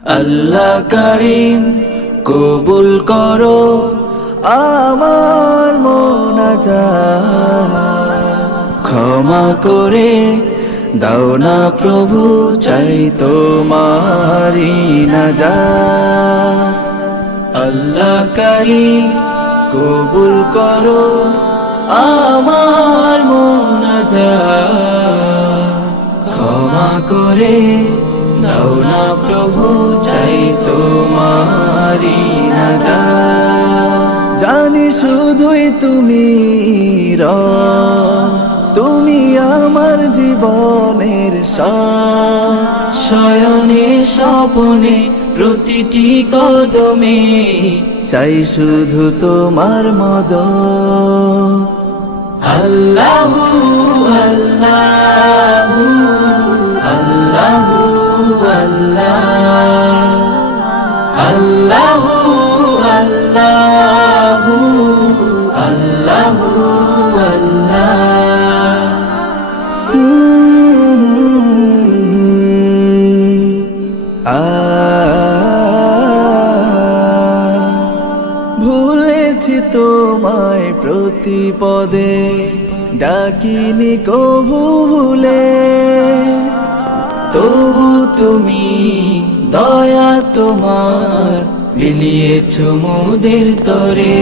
আল্লাহ করিম কবুল করো আমার মোনাজাত। ক্ষমা করে দাও না প্রভু, চাই তোমারি না যা আল্লাহ করিম কবুল করো আমার মোনাজাত। ক্ষমা করে দাও না প্রভু তোমারি না যা জানি শুধুই তুমি র তুমি আমার জীবনের শয়নে স্বপনে প্রতিটি কদমে চাই শুধু তোমার মদ আল্লাহু আল্লাহু আল্লাহু আল্লাহু। আল্লাহু আল্লাহু আল্লাহ ভুলেছি তোমায় প্রতিপদে ডাকিনি ভুলে। তবু তুমি দয়া তোমার বিলিয়েছ মোদের তরে।